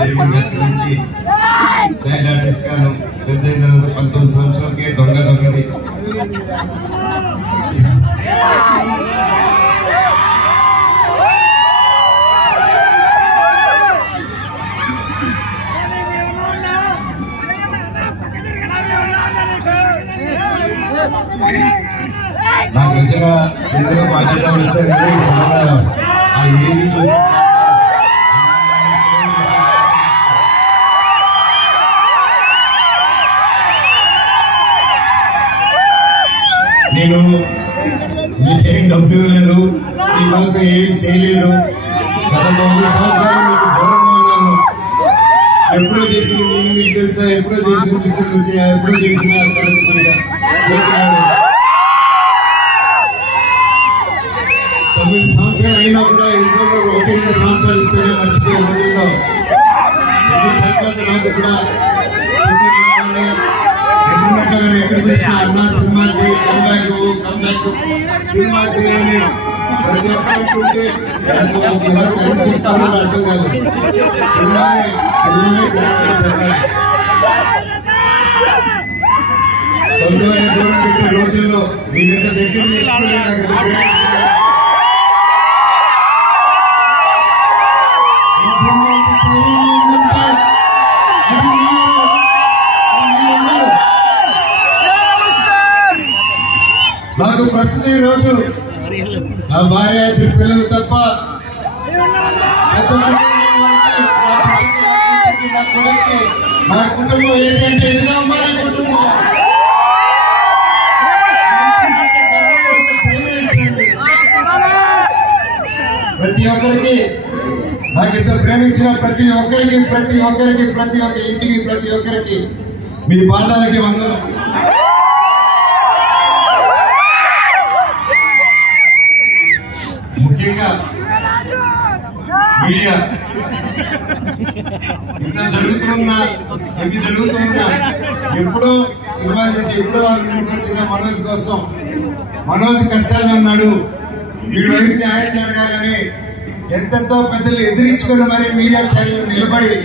జరిగింది. అక్కడి నుంచి చైల్డ్ ఆర్టిస్ట్ గాను పెద్ద 19 సంవత్సరాలకే దొంగది నాకు నిజంగా ఏదో మాట్లాడడం వచ్చారు. ఆ ఏమి చూసి నేను మీకేం డబ్బు ఇవ్వలేదు, మీకోసం ఏమి చేయలేదు. గత 9 సంవత్సరాలు మీకు దూరంగా ఉన్నాను. ఎప్పుడో చేసిన మీకు తెలుసా, ఎప్పుడో చేసిన ఎప్పుడో చేసిన 9 సంవత్సరాలు అయినా కూడా ఇంట్లో 1-2 సంవత్సరాలు ఇస్తేనే మర్చిపోయే రోజుల్లో 9 సంవత్సరాల తర్వాత కూడా ఎక్కడ చూసినా అన్నా సినిమా చేయి, కంబ్యాక్ సినిమా చేయాలని ప్రతి ఒక్కరుంటే చెప్తారు అర్థం కాదు. సినిమానే చెప్పాలి. సొంతమైన దూరం పెట్టే రోజుల్లో మీరెంత దగ్గర నాకు ప్రస్తుతం ఈ రోజు నా భార్య 2 పిల్లలు తప్ప నా కుటుంబం ఏంటంటే ఇదిగా అమ్మాయి కుటుంబం. ప్రతి ఒక్కరికి నాకు ఇంత ప్రేమించిన ప్రతి ఒక్క ఇంటికి ప్రతి ఒక్కరికి మీ పాదాలకి వందనం. ముఖ్యంగా మీడియా ఇంత జరుగుతున్నా ఎప్పుడో సినిమా చేసి ఎప్పుడో వాళ్ళ ముందుకు వచ్చిన మనోజ్ కోసం, మనోజ్ కష్టాలు అన్నాడు, వీడి వైపు న్యాయం జరగాలని ఎంతెంతో పెద్దలు ఎదిరించుకుని మరి మీడియా ఛానల్ నిలబడి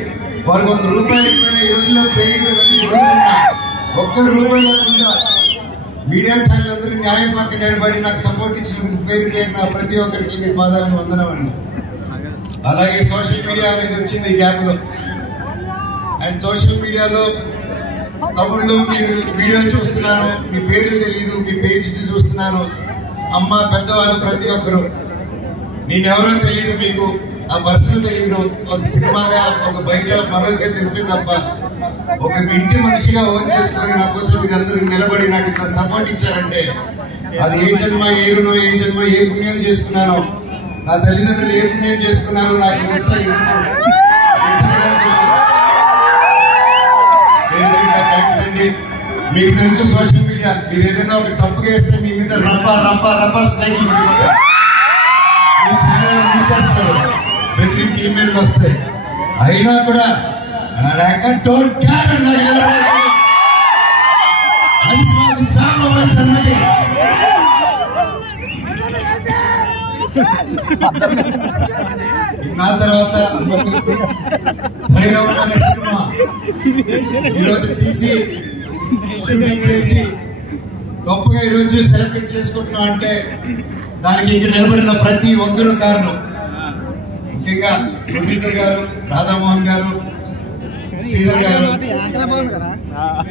వారికి 1 రూపాయి ఎక్కువైనా ఈ రోజుల్లో ఒక్క రూపాయి లేకుండా మీడియా ఛానల్ అందరూ న్యాయం పక్క నిలబడి నాకు సపోర్ట్ ఇచ్చినందుకు పేరు నా ప్రతి ఒక్కరికి మీ పాదాలను వందనమండి. అలాగే సోషల్ మీడియా అనేది వచ్చింది ఈ గ్యాప్ లో. అండ్ సోషల్ మీడియాలో తమిళ్లో మీరు వీడియోలు చూస్తున్నాను, మీ పేర్లు తెలియదు, మీ పేజ్ చూస్తున్నాను. అమ్మ పెద్దవాళ్ళు ప్రతి ఒక్కరు, నేనెవరో తెలియదు, మీకు ఆ పర్సన్ తెలియదు. ఒక సినిమాగా ఒక బయట మనోజ్గా తెలిసింది తప్ప ఒక ఇంటి మనిషిగా ఓన్ చేసుకొని నా కోసం మీరందరూ నిలబడి నాకు ఇంత సపోర్ట్ ఇచ్చారంటే అది ఏ జన్మ ఏ రుణం, ఏ జన్మ ఏ పుణ్యం చేసుకున్నానో, నా తల్లిదండ్రులు ఏ పుణ్యం చేసుకున్నారో నాకు థ్యాంక్స్ అండి. మీకు తెలుసు సోషల్ మీడియా, మీరు ఏదైనా ఒక తప్పుగా వేస్తే మీ మీద రప్ప స్ట్రైక్ మీ ఛానల్ తీసేస్తారు, ప్రతి ఈమెయిల్ వస్తాయి. అయినా కూడా నా తర్వాత భైరవ సినిమా ఈరోజు తీసి షూటింగ్ చేసి గొప్పగా ఈరోజు సెలబ్రేట్ చేసుకుంటున్నాం అంటే దానికి ఇక్కడ నిలబడిన ప్రతి ఒక్కరూ కారణం. ముఖ్యంగా ప్రొడ్యూసర్ గారు, రాధామోహన్ గారు, శ్రీధర్ గారు,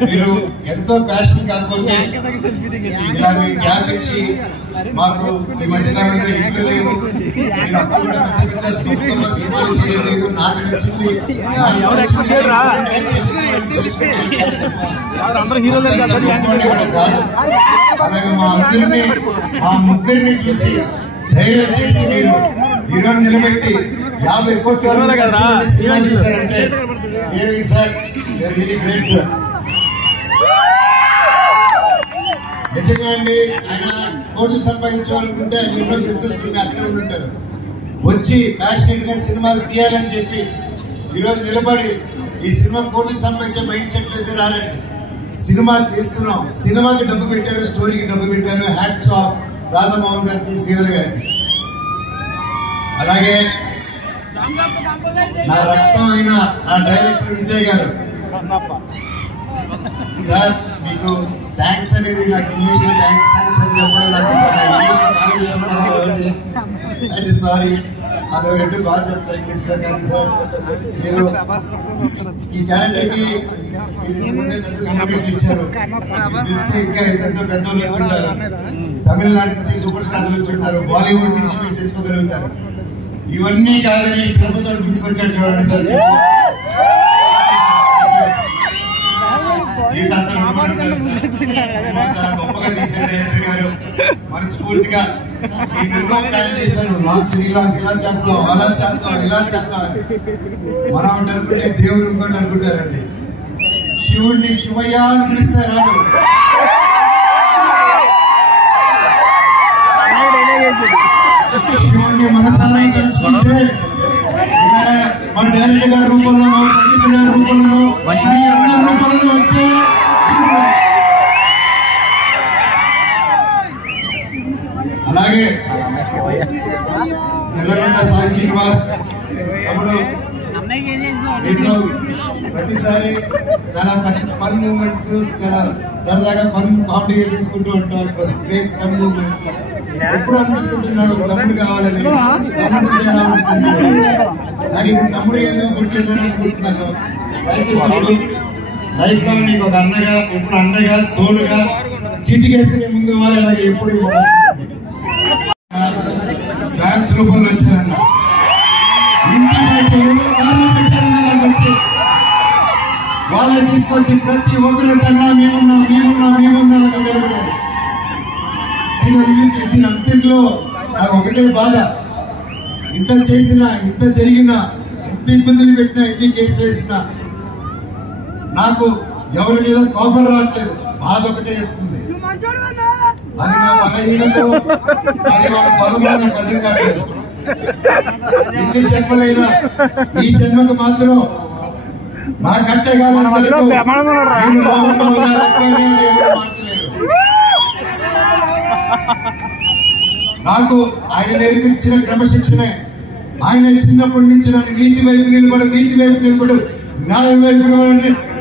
మీరు ఎంతో ప్యాషన్. కాకపోతే ఇలా మీరు గ్యాప్ ఇచ్చి మాకు ఈ మధ్యకాలంలో ఇంట్లో లేవు, మీరు అప్పుడు కూడా పెద్ద గొప్ప సినిమాలు చేయలేదు. నాకు నచ్చింది కాదు. అలాగే మా ముగ్గురిని చూసి ధైర్యం చేసి మీరు హీరోని నిలబెట్టి 50 కోట్ల సినిమా చేశారంటే సార్ గ్రేట్ సార్. నిజంగా అండి, ఆయన కోట్లు సంపాదించాలనుకుంటే ఆయన ఎన్నో బిజినెస్ అక్కడే ఉంటారు. వచ్చి ప్యాషనెట్ గా సినిమాలు తీయాలని చెప్పి ఈరోజు నిలబడి ఈ సినిమా కోట్లు సంపాదించే మైండ్ సెట్ అయితే రాలండి. సినిమా తీస్తున్నాం, సినిమాకి డబ్బు పెట్టారు, స్టోరీకి డబ్బు పెట్టారు. హ్యాట్స్ ఆఫ్ రాధామోహన్ గారికి, శ్రీధర్ గారికి. అలాగే నా రక్తం అయిన నా డైరెక్టర్ విజయ్ గారు, సార్ మీకు థ్యాంక్స్ అనేది నాకు ఇంగ్లీష్ థ్యాంక్స్ అని చెప్పడం నాకు చాలా సారీ, అది రెండు బాగా చెప్తా ఇంగ్లీష్ లో. కానీ సార్ మీరు ఈ క్యారెక్టర్ కి ఇచ్చారు, తెలిసి ఇంకా ఎంతో పెద్దలు వచ్చుంటారు, తమిళనాడు నుంచి సూపర్ స్టార్లు వచ్చుంటారు, బాలీవుడ్ నుంచి మీరు తెచ్చుకోగలుగుతారు. ఇవన్నీ కాదని తిరుపతితో గుర్తుకొచ్చాడు చూడండి సార్. చాలా గొప్పగా తీశారు డైరెక్టర్ గారు. మనస్ఫూర్తిగా నేను ఎన్నో ప్లాన్ చేశాను, లాంచ్ ఇలా చేద్దాం, అలా చేద్దాం, ఇలా చేద్దాం. మనం అనుకుంటే దేవుడు ఇంకోటి అనుకుంటారండి. శివుడిని శివయ్య అని పిలుస్తారు. శివుడిని మనసారా తెలుసుకుంటే మన డైరెక్టర్ గారి రూపంలోనో, పండితుల గారి రూపంలోనో, రూపంలో వచ్చే అలాగే సాయి శ్రీనివాస్ తమ్ముడు దీంట్లో ప్రతిసారి చాలా ఫన్ మూమెంట్స్, చాలా సరదాగా ఫన్ కామెడీ తీసుకుంటూ ఉంటాం. Great fun moments. ఎప్పుడు అనిపిస్తుంటే నాకు ఒక తమ్ముడు కావాలని, తమ్ముడు నాకు ఇది తమ్ముడు ఏదో పుట్టలేదని అనుకుంటున్నాను. అయితే తమ్ముడు లైఫ్ లో నీకు ఒక అన్నగా, ఎప్పుడు అండగా, తోడుగా, చీటికేస్తే ముందు వాళ్ళకి ఎప్పుడు ఫ్యాన్స్ రూపంలో వచ్చారన్న, ఇంటి బయట ఏమో కారణం పెట్టారన్న వచ్చి వాళ్ళని తీసుకొచ్చి ప్రతి ఒక్కరి కన్నా మేమున్నాం అని నిలబడారు. దీని అంతట్లో నాకు ఒకటే బాధ, ఇంత చేసినా, ఇంత జరిగినా, ఎంత ఇబ్బందులు పెట్టినా, ఎన్ని కేసులు వేసినా నాకు ఎవరి మీద కోపం రావట్లేదు, బాధ ఒకటే వేస్తుంది. అది నా బలహీనతో, అది నా బలమో నాకు అర్థం కావట్లేదు. ఎన్ని జన్మలైనా ఈ జన్మకు మాత్రం నా కట్టే కాలం మార్చలేదు. నాకు ఆయన నేర్పించిన క్రమశిక్షణే, ఆయన చిన్నప్పటి నుంచి నన్ను నీతి వైపు నిలబడు, న్యాయం వైపు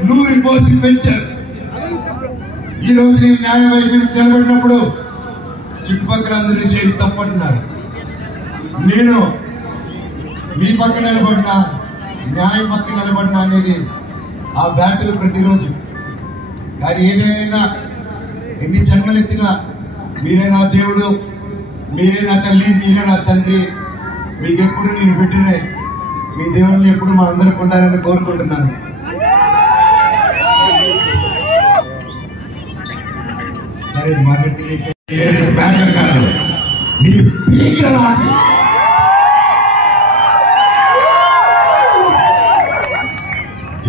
100 పోస్టులు పెంచారు. ఈ రోజు నేను న్యాయం వైపు నిలబడినప్పుడు చుట్టుపక్కల అందరూ చేసి తప్పంటున్నారు. నేను మీ పక్క నిలబడినా, న్యాయం పక్క నిలబడినా అనేది ఆ బ్యాటిల్ ప్రతిరోజు. కానీ ఏదైనా ఎన్ని జన్మలెత్తినా మీరే నా దేవుడు, మీరే నా తల్లి, మీరే నా తండ్రి. మీకు ఎప్పుడు నేను పెట్టినే మీ దేవుని ఎప్పుడు మా అందరికి ఉండాలని కోరుకుంటున్నాను. సరే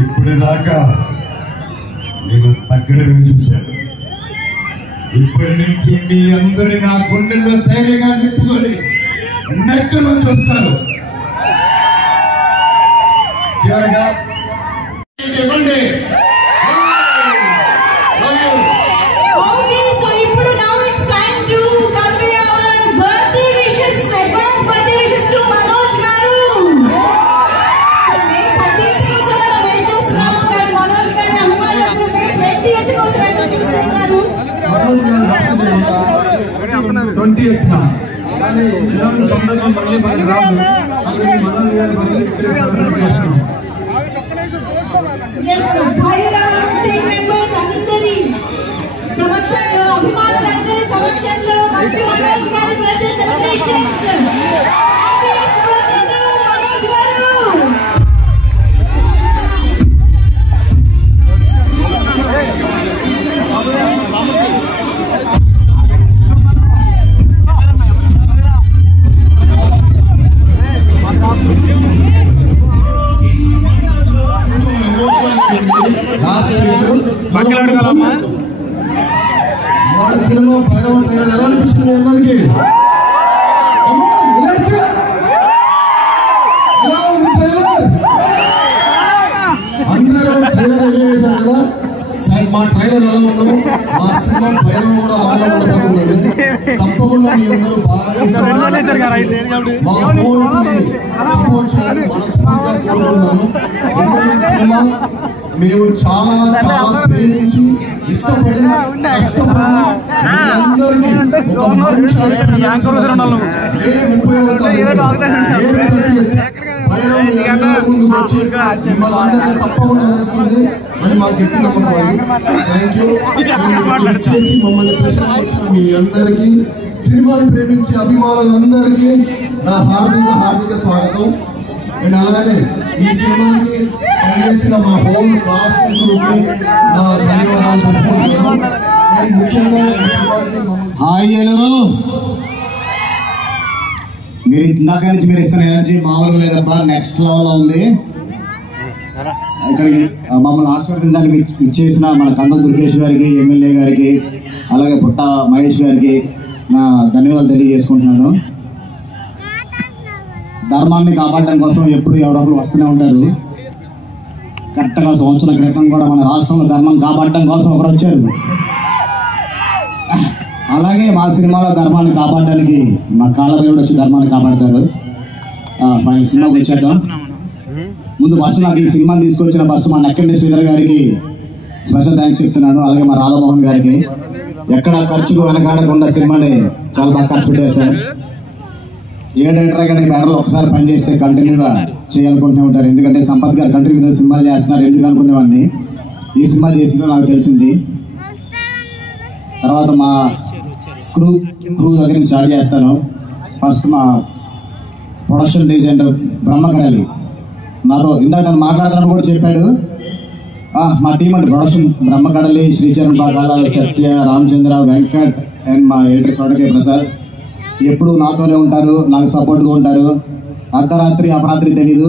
ఇప్పుడు దాకా నేను తగ్గడం చూశాను. ఇప్పటి నుంచి మీ అందరి నా గుండెల్లో ధైర్యంగా నింపుకొని నెక్కలో చూస్తారు. చివరిగా ఇవ్వండి. కానీ ఇలాంటి సందర్భం మళ్ళీ మనకి రాదు. అందుకే మనోజ్ గారి బదులు ఇక్కడే సెలబ్రేట్ చేస్తున్నాం. సమక్షంలో, అభిమానులందరి సమక్షంలో మంచి మనోజ్ గారి బర్త్డే సెలబ్రేషన్స్. మనోజ్ గారు మన సినిమా భైరవ ట్రైలర్ ఎలా అనిపిస్తుంది అందరికి? అందరూ ట్రైలర్ రిలీజ్ చేశారు కదా. మా ట్రైలర్ ఎలా ఉన్నాం, మా సినిమా భైరవ కూడా అలాగే ఉండబోతుంది. తప్పకుండా మీ అందరూ బాగా మా కోరుకుంటున్నాను. ఎందుకంటే ఈ సినిమా మేము చాలా చాలా ప్రేమించి ఇష్టపడి కష్టపడి అందరికీ ఒక మంచి experience మే 31వ ముందుకు వచ్చి మిమ్మల్ని అందరికీ తప్పకుండా వస్తుంది అని మాకు గట్టి నమ్మకం అండి. Thank you. చేసి మమ్మల్ని ప్రశ్నించిన మీ అందరికీ, సినిమాని ప్రేమించే అభిమానులందరికీ నా హార్దిక స్వాగతం. అండ్ అలాగే ఈ సినిమాకి పనిచేసిన మా హోల్ కాస్ట్ గ్రూప్కి నా ధన్యవాదాలు చెప్పుకుంటున్నాను. అండ్ ముఖ్యంగా ఈ సినిమాకి హాయ్ ఏలూరు, మీరు ఇందాక నుంచి మీరు ఇస్తున్న ఎనర్జీ మామూలుగా లేదబ్బా, నెక్స్ట్ లెవెల్లో ఉంది. ఇక్కడికి మమ్మల్ని ఆశీర్వదించడానికి ఇచ్చేసిన మన కందం దుర్గేష్ గారికి, ఎమ్మెల్యే గారికి, అలాగే పుట్ట మహేష్ గారికి నా ధన్యవాదాలు తెలియజేసుకుంటున్నాను. ధర్మాన్ని కాపాడడం కోసం ఎప్పుడు ఎవరొకరు వస్తూనే ఉంటారు. కరెక్ట్గా సంవత్సరం క్రితం కూడా మన రాష్ట్రంలో ధర్మం కాపాడడం కోసం ఒకరు వచ్చారు. అలాగే మా సినిమాలో ధర్మాన్ని కాపాడడానికి మా కాళ్ళభైరుడు వచ్చి ధర్మాన్ని కాపాడతారు. ఫైనల్ సినిమాకి వచ్చేద్దాం. ముందు ఫస్ట్ నాకు ఈ సినిమాని తీసుకొచ్చిన ఫస్ట్ మా నక్కండి శ్రీధర్ గారికి స్పెషల్ థ్యాంక్స్ చెప్తున్నాను. అలాగే మా రాధామోహన్ గారికి ఎక్కడ ఖర్చుకు వెనకాడకుండా సినిమాని చాలా బాగా ఖర్చు పెట్టారు సార్. ఏ డైరెక్టర్ కానీ బ్యానర్లో ఒకసారి పనిచేస్తే కంటిన్యూగా చేయాలనుకుంటూ ఉంటారు. ఎందుకంటే సంపత్ గారు కంటిన్యూ మీద సినిమాలు చేస్తున్నారు ఎందుకు అనుకునేవాడిని. ఈ సినిమా చేసిందో నాకు తెలిసింది. తర్వాత మా క్రూ దగ్గర నుంచి స్టార్ట్ చేస్తాను. ఫస్ట్ మా ప్రొడక్షన్ డిజైనర్ బ్రహ్మకడలి నాతో ఇందాక తను మాట్లాడుతున్నప్పుడు కూడా చెప్పాడు. మా టీం అంటే production Brahmakadali, Sricharan Pakala, Satya, Ramachandra, Venkat and మా ఎడిటర్ చోటకే ప్రసాద్ ఎప్పుడు నాతోనే ఉంటారు, నాకు సపోర్ట్గా ఉంటారు. అర్ధరాత్రి అపరాత్రి తెలీదు.